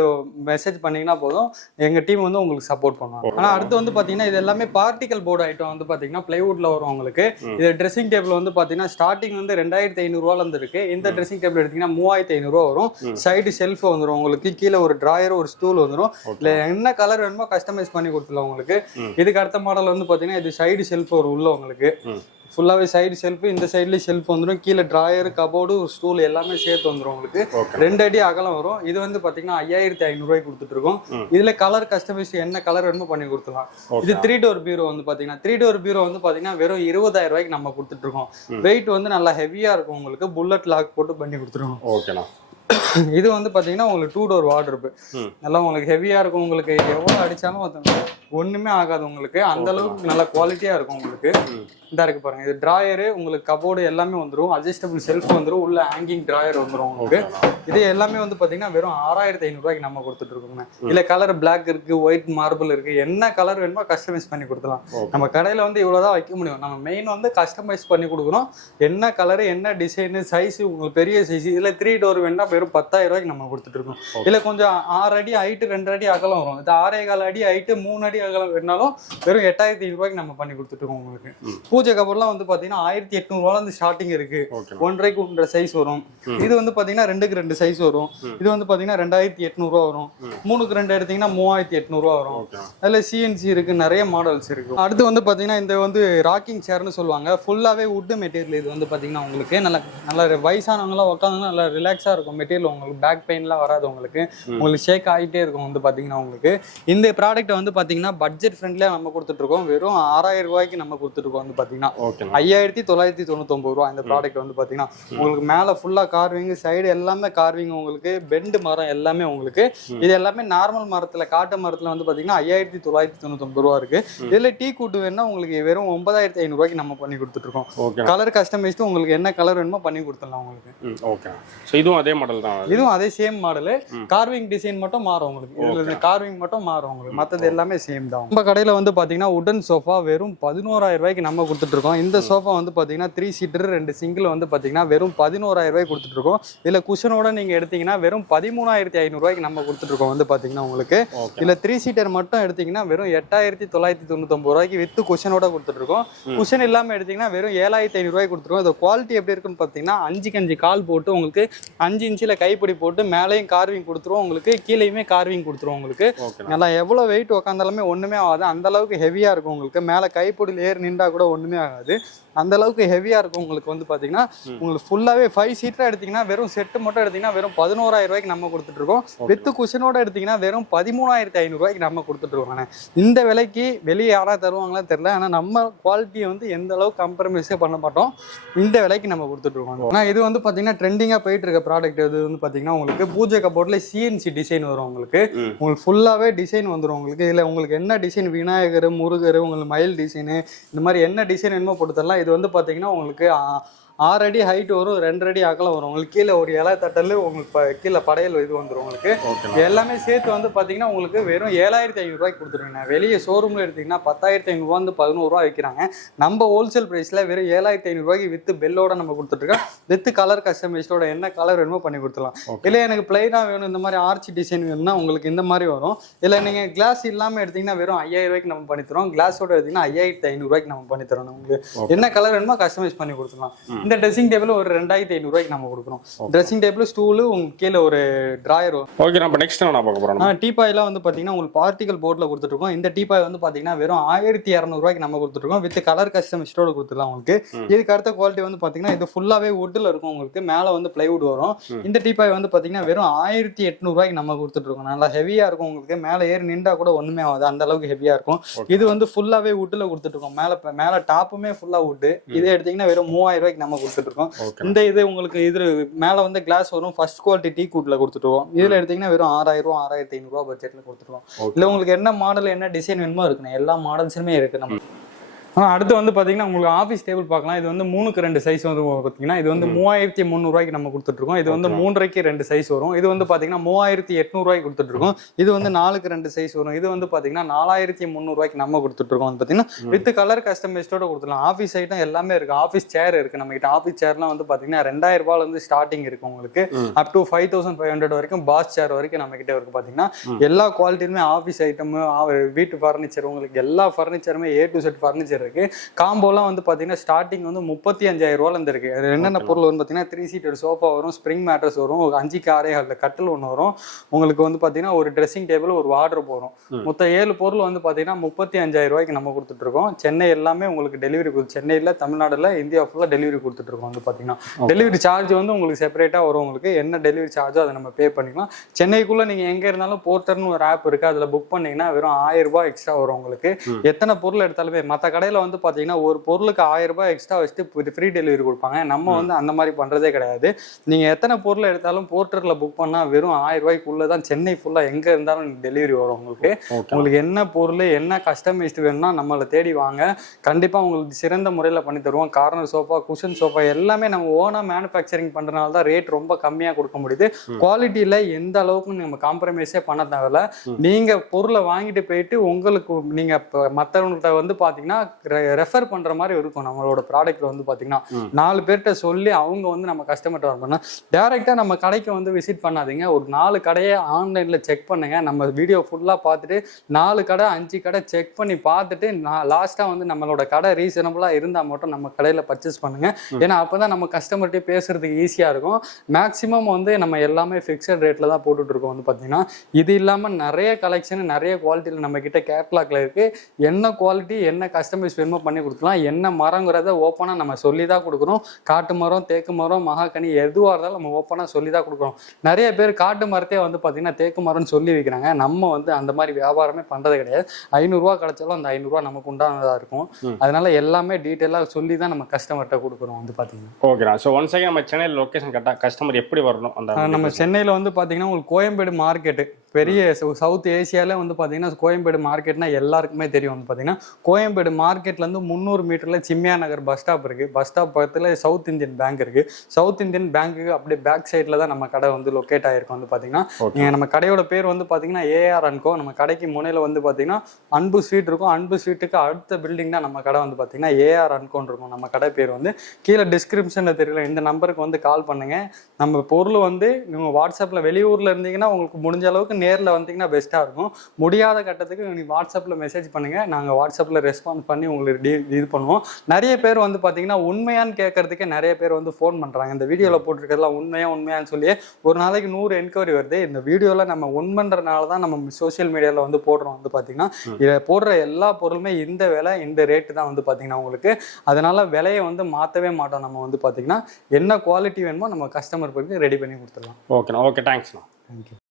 மெசேஜ் பண்ணீங்கன்னா போதும். எங்க டீம் வந்து உங்களுக்கு சப்போர்ட் பண்ணுவாங்க. ஆனா அடுத்து வந்து பாத்தீங்கன்னா இது எல்லாமே பார்ட்டிகல் போர்டு ஐட்டம் வந்து பாத்தீங்கன்னா பிளைவுட்ல வரும் உங்களுக்கு. இது ட்ரெஸ்ஸிங் டேபிள் வந்து பாத்தீங்கன்னா ஸ்டார்டிங் வந்து ரெண்டாயிரத்தி ஐநூறுவால இருந்து இருக்கு. இந்த ட்ரெஸ்ஸிங் டேபிள் எடுத்தீங்கன்னா மூவாயிரத்தி ஐநூறுவா வரும். சைடு ஷெல்ஃப் வந்துரும் உங்களுக்கு. கீழே ஒரு டிராயர் ஒரு ஸ்டூல் வந்துரும். இல்ல என்ன கலர் வேணுமோ கஸ்டமைஸ் பண்ணி கொடுத்துலாம் உங்களுக்கு. இதுக்கு அடுத்த மாடல் வந்து பாத்தீங்கன்னா இது சைடு ஷெல்ஃப் வரும் உள்ள உங்களுக்கு. ம். ஃபுல்லாவே சைடு ஷெல்ஃப் இந்த சைடுலயும் ஷெல்ஃப் வந்துரும். கீழே டிராயர் கபோர்டு ஸ்டூல் எல்லாமே சேர்த்து வந்துரும் உங்களுக்கு. ரெண்டு அடி அகலம் வரும். இது வந்து பாத்தீங்கன்னா ஐயாயிரத்தி ஐநூறு ரூபாய்க்கு கொடுத்துட்டு இருக்கோம் இதுல கலர் கஸ்டமைஸ் என்ன கலர் வேணுமோ பண்ணி கொடுத்துலாம் இது த்ரீ டோர் பீரோ வந்து பாத்தீங்கன்னா த்ரீ டோர் பீரோ வந்து பாத்தீங்கன்னா வெறும் இருபதாயிரம் ரூபாய்க்கு நம்ம கொடுத்துட்டு இருக்கோம் வெயிட் வந்து நல்லா ஹெவியா இருக்கும் உங்களுக்கு. புல்லட் லாக் போட்டு பண்ணி கொடுத்துருவோம். ஓகேண்ணா இது வந்து பாத்தீங்கன்னா உங்களுக்கு டூ டோர் வார்ட்ரோப் ம். நல்லா உங்களுக்கு ஹெவியா இருக்கும். உங்களுக்கு எவ்வளவு அடிச்சாலும் அது ஒண்ணுமே ஆகாது உங்களுக்கு. அந்த அளவுக்கு நல்ல குவாலிட்டியா இருக்கும் உங்களுக்கு. இந்த இருக்கு பாருங்க. இது டிராயரு உங்களுக்கு கபோர்டு எல்லாமே வந்துரும். அட்ஜஸ்டபிள் செல்ஃப் வந்துரும். உள்ள ஹேங்கிங் டிராயர் வந்துரும் உங்களுக்கு. இது எல்லாமே வந்து பாத்தீங்கன்னா வெறும் ஆறாயிரத்தி ஐநூறு ரூபாய்க்கு நம்ம கொடுத்துட்டு இருக்கோங்க இல்ல கலர் பிளாக் இருக்கு ஒயிட் மார்பிள் இருக்கு. என்ன கலர் வேணுமோ கஸ்டமைஸ் பண்ணி கொடுத்துலாம். நம்ம கடையில வந்து இவ்வளவுதான் வைக்க முடியும். நம்ம மெயின் வந்து கஸ்டமைஸ் பண்ணி கொடுக்குறோம். என்ன கலர் என்ன டிசைன் சைஸ் உங்களுக்கு பெரிய சைஸ் இதுல த்ரீ டோர் வேணா வெறும் பத்தாயிரம் ரூபாய்க்கு நம்ம கொடுத்துட்டு இருக்கோம். இல்ல கொஞ்சம் ஆறு அடி ஹைட்டு ரெண்டு அடி அகலம் வரும். இது ஆறே கால் அடி ஹைட்டு மூணு அடி அகலம் வேணாலும் வெறும் எட்டாயிரத்தி ரூபாய்க்கு நம்ம பண்ணி கொடுத்துட்டு இருக்கோம் உங்களுக்கு. பூஜை கபர்லாம் வந்து பாத்தீங்கன்னா ஆயிரத்தி எட்நூறுவால இருந்து ஸ்டார்டிங் இருக்கு. ஒன்றரைக்கு ஒன்றரை சைஸ் வரும். இது வந்து பாத்தீங்கன்னா ரெண்டுக்கு ரெண்டு சைஸ் வரும். இது வந்து பாத்தீங்கன்னா ரெண்டாயிரத்தி எட்நூறுவா வரும். மூணுக்கு ரெண்டு எடுத்தீங்கன்னா மூவாயிரத்தி எட்நூறுவா வரும். அதுல சிஎன்சி இருக்கு நிறைய மாடல்ஸ் இருக்கு. அடுத்து வந்து பாத்தீங்கன்னா இந்த வந்து ராக்கிங் சேர்னு சொல்லுவாங்க. ஃபுல்லாவே வுட் மெட்டீரியல் இது வந்து பாத்தீங்கன்னா உங்களுக்கு நல்ல நல்ல வயசானவங்களாம் உட்காந்து நல்லா ரிலாக்ஸா இருக்கும். மெட்டீரியல் உங்களுக்கு பேக் பெயின்லாம் வராது உங்களுக்கு. உங்களுக்கு ஷேக் ஆகிட்டே இருக்கும் வந்து பாத்தீங்கன்னா உங்களுக்கு. இந்த ப்ராடக்ட் வந்து பாத்தீங்கன்னா பட்ஜெட் ஃப்ரெண்ட்லியா நம்ம கொடுத்துட்டு இருக்கோம் வெறும் ஆறாயிரம் ரூபாய்க்கு நம்ம கொடுத்துட்டு இருக்கோம் வந்து பாத்தீங்கன்னா. ஓகே ஐயாயிரத்தி தொள்ளாயிரத்தி தொண்ணூத்தொம்பது ரூபா இந்த ப்ராடக்ட் வந்து பாத்தீங்கன்னா. உங்களுக்கு மேல ஃபுல்லா கார்விங் சைடு எல்லாமே கார்விங் உங்களுக்கு பெண்டு மரம் எல்லாமே உங்களுக்கு. இது எல்லாமே நார்மல் மரத்துல காட்டு மரத்துல வந்து பாத்தீங்கன்னா ஐயாயிரத்தி தொள்ளாயிரத்தி தொண்ணூத்தொம்பது ரூபா இருக்கு. இதுல டீ கூட்டு வேணா உங்களுக்கு வெறும் ஒன்பதாயிரத்தி ஐநூறு ரூபாய்க்கு நம்ம பண்ணி கொடுத்துட்டு இருக்கோம் ஓகே கலர் கஸ்டமைஸ்டு உங்களுக்கு என்ன கலர் வேணுமோ பண்ணி கொடுத்துடலாம் உங்களுக்கு. ஓகே ஸோ இதுவும் அதே மாடல் தான் இதுவும் அதே சேம் மாடலு கார்விங் டிசைன் மட்டும் மாறும் உங்களுக்கு. இதுல கார்விங் மட்டும் மாறும் உங்களுக்கு. மத்தது எல்லாமே சேம் தான். நம்ம கடையில வந்து பாத்தீங்கன்னா உடன் சோஃபா வெறும் பதினோராயிரம் ரூபாய்க்கு நம்ம கொடுத்துட்டு இருக்கோம் இந்த சோஃபா வந்து பாத்தீங்கன்னா த்ரீ சீட்டர் ரெண்டு சிங்கிள் வந்து பாத்தீங்கன்னா வெறும் பதினோராயிரம் ரூபாய்க்கு கொடுத்துட்டு இருக்கோம் இதுல குஷனோட நீங்க எடுத்தீங்கன்னா வெறும் பதிமூணாயிரத்தி ஐநூறு ரூபாய்க்கு நம்ம கொடுத்துட்டு இருக்கோம் வந்து பாத்தீங்கன்னா உங்களுக்கு. இல்ல த்ரீ சீட்டர் மட்டும் எடுத்தீங்கன்னா வெறும் எட்டாயிரத்தி தொள்ளாயிரத்தி தொண்ணூத்தொம்பது ரூபாய்க்கு வித்து குஷனோட கொடுத்துட்டு இருக்கோம் குஷன் இல்லாம எடுத்தீங்கன்னா வெறும் ஏழாயிரத்தி ஐநூறு ரூபாய்க்கு கொடுத்துருக்கோம் இது குவாலிட்டி எப்படி இருக்குன்னு பாத்தீங்கன்னா அஞ்சுக்கு அஞ்சு கால் போட்டு உங்களுக்கு அஞ்சு இன்ச்சில் கைப்பிடி போட்டு மேலேயும் கார்விங் கொடுத்துருவோம் உங்களுக்கு கீழேயுமே கார்விங் கொடுத்துருவோம் உங்களுக்கு. நல்லா எவ்வளோ வெயிட் உட்காந்தாலுமே ஒன்றுமே ஆகாது. அந்த அளவுக்கு ஹெவியாக இருக்கும் உங்களுக்கு. மேலே கைப்பிடியில் ஏறி நின்றா கூட ஒன்றுமே ஆகாது. அந்த அளவுக்கு ஹெவியாக இருக்கும் உங்களுக்கு வந்து பார்த்தீங்கன்னா உங்களுக்கு ஃபுல்லாகவே ஃபைவ் சீட்டராக எடுத்தீங்கன்னா வெறும் செட்டு மட்டும் எடுத்தீங்கன்னா வெறும் பதினோராயிரம் ரூபாய்க்கு நம்ம கொடுத்துட்ருக்கோம் வித்து குஷனோட எடுத்தீங்கன்னா வெறும் பதிமூணாயிரத்தி ஐநூறுரூவாய்க்கு நம்ம கொடுத்துட்ருக்கோம். இந்த விலைக்கு வெளியே யாராவது தருவாங்களா தெரில ஆனால் நம்ம குவாலிட்டியை வந்து எந்த அளவுக்கு கம்ப்ரமைஸே பண்ண மாட்டோம். இந்த விலைக்கு நம்ம கொடுத்துட்ருக்கோம் ஆனால் இது வந்து பார்த்தீங்கன்னா ட்ரெண்டிங்காக போயிட்டு இருக்க ப்ராடக்ட் இது வந்து பார்த்தீங்கன்னா உங்களுக்கு பூஜை கபோர்டில் சிஎன்சி டிசைன் வரும் உங்களுக்கு. உங்களுக்கு ஃபுல்லாகவே டிசைன் வந்துடும் உங்களுக்கு. இதில் உங்களுக்கு என்ன டிசைன் விநாயகர் முருகர் உங்களுக்கு மயில் டிசைனு இந்த மாதிரி என்ன டிசைன் வேணுமோ போட்டு தரலாம். இது வந்து பார்த்தீங்கன்னா உங்களுக்கு ஆறு அடி ஹைட் வரும் ரெண்டு அடி அகலம் வரும். உங்களுக்கு கீழே ஒரு இலை தட்டல் உங்களுக்கு கீழே படையல் இது வந்துடும் உங்களுக்கு. எல்லாமே சேர்த்து வந்து பார்த்தீங்கன்னா உங்களுக்கு வெறும் ஏழாயிரத்தி ஐநூறுரூவாய்க்கு கொடுத்துருங்க வெளியே ஷோரூமில் எடுத்தீங்கன்னா பத்தாயிரத்தி ஐநூறுரூவா வந்து பதினோருவா விற்கிறாங்க நம்ம ஹோல்சேல் ப்ரைஸில் வெறும் ஏழாயிரத்தி ஐநூறுரூவாய்க்கு வித்து பெல்லோட நம்ம கொடுத்துட்ருக்கோம். வித்து கலர் கஸ்டமைஸ்டோட என்ன கலர் வேணுமோ பண்ணி கொடுத்துலாம். இல்லை எனக்கு பிளைனாக வேணும் இந்த மாதிரி ஆர்ச்சி டிசைன் வேணும்னா உங்களுக்கு இந்த மாதிரி வரும். இல்லை நீங்கள் கிளாஸ் இல்லாமல் எடுத்தீங்கன்னா வெறும் ஐயாயிரம் ரூபாய்க்கு நம்ம பண்ணி தரோம் கிளாஸோட எடுத்தீங்கன்னா ஐயாயிரத்தி ஐநூறுரூவாய்க்கு நம்ம பண்ணி தரோம் உங்களுக்கு. என்ன கலர் வேணுமோ கஸ்டமைஸ் பண்ணி கொடுத்துலாம் இந்த ட்ரெஸ்ஸிங் டேபிள் ஒரு ரெண்டாயிரத்தி ஐநூறுரூவாய்க்கு நம்ம கொடுக்குறோம். ட்ரெஸ்ஸிங் டேபிள் ஸ்டூலு உங்களுக்கு கீழே ஒரு ட்ராயர் ஓகே நம்ம நெக்ஸ்ட் என்ன பார்க்க போறோம் ஆ டீபாய்லாம் வந்து பார்த்தீங்கன்னா உங்களுக்கு பார்ட்டிகல் போர்டில் கொடுத்துட்ருக்கோம். இந்த டீபாய் வந்து பார்த்தீங்கன்னா வெறும் ஆயிரத்தி இரநூறுவாய்க்கு நம்ம கொடுத்துருக்கோம் வித் கலர் கஸ்டமைஸ்டோட கொடுத்துடலாம் உங்களுக்கு. இதுக்கு அடுத்த குவாலிட்டி வந்து பார்த்தீங்கன்னா இது ஃபுல்லாகவே வுட்டில் இருக்கும் உங்களுக்கு. மேலே வந்து பிளைவுட் வரும். இந்த டீபாய் வந்து பார்த்தீங்கன்னா வெறும் ஆயிரத்தி எட்நூறுவாய்க்கு நம்ம கொடுத்துட்ருக்கோம். நல்லா ஹெவியாக இருக்கும் உங்களுக்கு. மேலே ஏறி நின்றா கூட ஒன்றுமே ஆகாது. அந்த அளவுக்கு ஹெவியாக இருக்கும். இது வந்து ஃபுல்லாகவே வுட்டில் கொடுத்துட்ருக்கோம். மேலே மேலே டாப்புமே ஃபுல்லாக வுட்டு இதே எடுத்தீங்கன்னா வெறும் மூவாயிரம் ரூபாய்க்கு நம்ம கொடுத்துட்ருக்கோம் ஓகே இந்த இது உங்களுக்கு இது மேலே வந்து கிளாஸ் வரும். ஃபர்ஸ்ட் குவாலிட்டி டீ கூட்டில் கொடுத்துருவோம் இதில் எடுத்தீங்கன்னா வெறும் ஆறாயிரம் ரூபா ஆறாயிரத்தி ஐநூறுரூவா பட்ஜெட்டில் கொடுத்துருவோம். இல்லை உங்களுக்கு என்ன மாடல் என்ன டிசைன் வேணுமோ இருக்குண்ணே. எல்லா மாடல்ஸுமே இருக்கு நம்ம. அடுத்து வந்து பார்த்தீங்கன்னா உங்களுக்கு ஆஃபீஸ் டேபிள் பார்க்கலாம். இது வந்து மூணுக்கு ரெண்டு சைஸ் வந்து பார்த்தீங்கன்னா இது வந்து மூவாயிரத்தி முந்நூறுவாய்க்கு நம்ம கொடுத்துட்ருக்கோம் இது வந்து மூன்றரைக்கு ரெண்டு சைஸ் வரும். இது வந்து பார்த்தீங்கன்னா மூவாயிரத்தி எட்நூறுவாய்க்கு கொடுத்துட்ருக்கோம் இது வந்து நாலுக்கு ரெண்டு சைஸ் வரும். இது வந்து பார்த்தீங்கன்னா நாலாயிரத்தி முந்நூறுவாய்க்கு நம்ம கொடுத்துட்ருக்கோம் வந்து பார்த்தீங்கன்னா வித் கலர் கஸ்டமைஸ்டோட கொடுத்துடலாம். ஆஃபீஸ் ஐட்டம் எல்லாமே இருக்கு. ஆஃபீஸ் சேர் இருக்கு நம்ம கிட்ட ஆஃபீஸ் சேர்லாம் வந்து பார்த்தீங்கன்னா ரெண்டாயிரம் ரூபாயில இருந்து ஸ்டார்டிங் இருக்கு உங்களுக்கு. Up to five thousand five hundred வரைக்கும் பாஸ் சேர் வரைக்கும் நம்ம கிட்ட இருக்கு பார்த்தீங்கன்னா எல்லா குவாலிட்டியுமே ஆஃபீஸ் ஐட்டம் வீட்டு ஃபர்னிச்சர் உங்களுக்கு எல்லா ஃபர்னிச்சருமே ஏ டு செட் ஃபர்னிச்சர் இருக்கு. காம்போலாம் வந்து பார்த்தீங்கன்னா ஸ்டார்டிங் வந்து முப்பத்தி அஞ்சாயிரம் ரூபால இருந்து இருக்கு என்னென்ன பொருள் வந்து பார்த்தீங்கன்னா த்ரீ சீட்டர் சோஃபா வரும் ஸ்ப்ரிங் மேட்ரஸ் வரும் அஞ்சுக்கு ஆறே காலில் கட்டில் ஒன்று வரும். உங்களுக்கு வந்து பார்த்தீங்கன்னா ஒரு ட்ரெஸ்ஸிங் டேபிள் ஒரு வார்ட்ரோப் வரும். மொத்தம் ஏழு பொருள் வந்து பார்த்தீங்கன்னா முப்பத்தி அஞ்சாயிரம் ரூபாய்க்கு நம்ம கொடுத்துட்டு இருக்கோம் சென்னை எல்லாமே உங்களுக்கு டெலிவரி சென்னையில் தமிழ்நாடுல இந்தியா ஃபுல்லாக டெலிவரி கொடுத்துட்டு இருக்கோம் வந்து பார்த்தீங்கன்னா டெலிவரி சார்ஜ் வந்து உங்களுக்கு செப்பரேட்டாக வரும் உங்களுக்கு. என்ன டெலிவரி சார்ஜோ அதை நம்ம பே பண்ணிக்கலாம். சென்னைக்குள்ளே நீங்கள் எங்கே இருந்தாலும் போர்ட்டர்னு ஒரு ஆப் இருக்குது அதில் புக் பண்ணீங்கன்னா வெறும் ஆயிரம் ரூபாய் எக்ஸ்ட்ரா வரும் உங்களுக்கு. எத்தனை பொருள் எடுத்தாலுமே மற்ற கடையில் வந்து பார்த்தீங்கன்னா ஒரு பொருளுக்கு ஆயிரம் ரூபாய் எக்ஸ்ட்ரா வச்சுட்டு ஃப்ரீ டெலிவரி கொடுப்பாங்க. நம்ம வந்து அந்த மாதிரி பண்ணுறதே கிடையாது. நீங்கள் எத்தனை பொருள் எடுத்தாலும் போர்ட்டரில் புக் பண்ணால் வெறும் ஆயிரம் ரூபாய்க்குள்ளே தான் சென்னை ஃபுல்லாக எங்கே இருந்தாலும் டெலிவரி வரும் உங்களுக்கு. உங்களுக்கு என்ன பொருள் என்ன கஸ்டமைஸ்டு வேணும்னா நம்மளை தேடி வாங்க. கண்டிப்பாக உங்களுக்கு சிறந்த முறையில் பண்ணி தருவோம். கார்னர் சோஃபா குஷன் சோஃபா எல்லாமே நம்ம ஓனாக மேனுஃபேக்சரிங் பண்ணுறனால தான் ரேட் ரொம்ப கம்மியாக கொடுக்க முடியுது. குவாலிட்டியில் எந்த அளவுக்கு நம்ம காம்ப்ரமைஸே பண்ண தேவையில்ல. நீங்கள் பொருளை வாங்கிட்டு போயிட்டு உங்களுக்கு நீங்கள் மற்றவங்கள்ட்ட வந்து பார்த்தீங்கன்னா ரெஃபர் பண்ற மாதிரி இருக்கும். நம்மளோட ப்ராடக்ட் வந்து பாத்தீங்கன்னா. நாலு பேர்கிட்ட சொல்லி அவங்க வந்து நம்ம கஸ்டமர்கிட்ட வர பண்ணா டேரெக்டாக நம்ம கடைக்கு வந்து விசிட் பண்ணாதீங்க. ஒரு நாலு கடையை ஆன்லைன்ல செக் பண்ணுங்க. நம்ம வீடியோ ஃபுல்லா பார்த்துட்டு நாலு கடை அஞ்சு கடை செக் பண்ணி பார்த்துட்டு நான் லாஸ்ட்டாக வந்து நம்மளோட கடை ரீசனபுளாக இருந்தால் மட்டும் நம்ம கடையில் பர்ச்சேஸ் பண்ணுங்க. ஏன்னா அப்பதான் நம்ம கஸ்டமர்கிட்ட பேசுறதுக்கு ஈஸியாக இருக்கும். மேக்ஸிமம் வந்து நம்ம எல்லாமே ஃபிக்ஸட் ரேட்டில் தான் போட்டுட்டு இருக்கோம் வந்து பார்த்தீங்கன்னா இது இல்லாமல் நிறைய கலெக்ஷன் நிறைய குவாலிட்டியில் நம்ம கிட்ட கேட்லாக்ல இருக்கு. என்ன குவாலிட்டி என்ன கஸ்டமைஸ் வேணுமோ பண்ணி கொடுக்கலாம். என்ன மரங்கிறத ஓப்பனாக நம்ம சொல்லி தான் கொடுக்குறோம் காட்டு மரம் தேக்கு மரம் மகாகனி எதுவாக இருந்தாலும் நம்ம ஓப்பனாக சொல்லி தான் கொடுக்குறோம் நிறைய பேர் காட்டு மரத்தையே வந்து பார்த்தீங்கன்னா தேக்கு மரம்னு சொல்லி வைக்கிறாங்க. நம்ம வந்து அந்த மாதிரி வியாபாரமே பண்ணுறது கிடையாது. ஐநூறுரூவா கிடைச்சாலும் அந்த ஐநூறுரூவா நமக்கு உண்டானதாக இருக்கும். அதனால எல்லாமே டீட்டெயிலாக சொல்லி தான் நம்ம கஸ்டமர்கிட்ட கொடுக்குறோம் வந்து பார்த்தீங்கன்னா ஓகேண்ணா ஸோ ஒன் செகண்ட் நம்ம சென்னையில் லொக்கேஷன் கரெக்டாக கஸ்டமர் எப்படி வரணும் அந்த நம்ம சென்னையில் வந்து பார்த்தீங்கன்னா உங்களுக்கு கோயம்பேடு மார்க்கெட்டு பெரிய சவு- சவுத் ஏசியாவில் வந்து பார்த்தீங்கன்னா கோயம்பேடு மார்க்கெட்னா எல்லாருக்குமே தெரியும் வந்து பார்த்தீங்கன்னா கோயம்பேடு மார்க்கெட்லேருந்து முந்நூறு மீட்டரில் சிம்மியா நகர் பஸ் ஸ்டாப் இருக்குது பஸ் ஸ்டாப் பக்கத்தில் சவுத் இந்தியன் பேங்க் இருக்குது சவுத் இந்தியன் பேங்க்குக்கு அப்படியே பேக் சைடில் தான் நம்ம கடை வந்து லொக்கேட் ஆகிருக்கும் வந்து பார்த்தீங்கன்னா ஓகே. நீங்க நம்ம கடையோட பேர் வந்து பார்த்தீங்கன்னா ஏஆர் அன்கோ. நம்ம கடைக்கு முனையில் வந்து பார்த்தீங்கன்னா அன்பு ஸ்வீட் இருக்கும். அன்பு ஸ்வீட்டுக்கு அடுத்த பில்டிங் தான் நம்ம கடை வந்து பார்த்தீங்கன்னா ஏஆர் அன்கோன்னு இருக்கும். நம்ம கடை பேர் வந்து கீழே டிஸ்கிரிப்ஷனில் தெரியல. இந்த நம்பருக்கு வந்து கால் பண்ணுங்க. நம்ம பொருள் வந்து நீங்கள் வாட்ஸ்அப்பில் வெளியூரில் இருந்தீங்கன்னா உங்களுக்கு முடிஞ்ச அளவுக்கு நேரில் வந்தீங்கன்னா பெஸ்ட்டாக இருக்கும். முடியாத கட்டத்துக்கு நீங்கள் வாட்ஸ்அப்பில் மெசேஜ் பண்ணுங்க. நாங்கள் வாட்ஸ்அப்பில் ரெஸ்பான்ஸ் பண்ணி உங்களுக்கு இது பண்ணுவோம். நிறைய பேர் வந்து பார்த்தீங்கன்னா உண்மையான்னு கேட்கறதுக்கே நிறைய பேர் வந்து ஃபோன் பண்ணுறாங்க இந்த வீடியோவில் போட்டிருக்கிறதுலாம் உண்மையா உண்மையான்னு சொல்லி ஒரு நாளைக்கு நூறு என்கொயரி வருது. இந்த வீடியோவில் நம்ம உண்மைன்றனால தான் நம்ம சோஷியல் மீடியாவில் வந்து போடுறோம் வந்து பார்த்தீங்கன்னா இதில் போடுற எல்லா பொருளுமே இந்த விலை இந்த ரேட்டு தான் வந்து பார்த்தீங்கன்னா உங்களுக்கு. அதனால விலையை வந்து மாற்றவே மாட்டோம் நம்ம வந்து பார்த்தீங்கன்னா என்ன குவாலிட்டி வேணுமோ நம்ம கஸ்டமர் போய் ரெடி பண்ணி கொடுத்துடலாம். ஓகேண்ணா ஓகே தேங்க்ஸ்ண்ணா தேங்க்யூ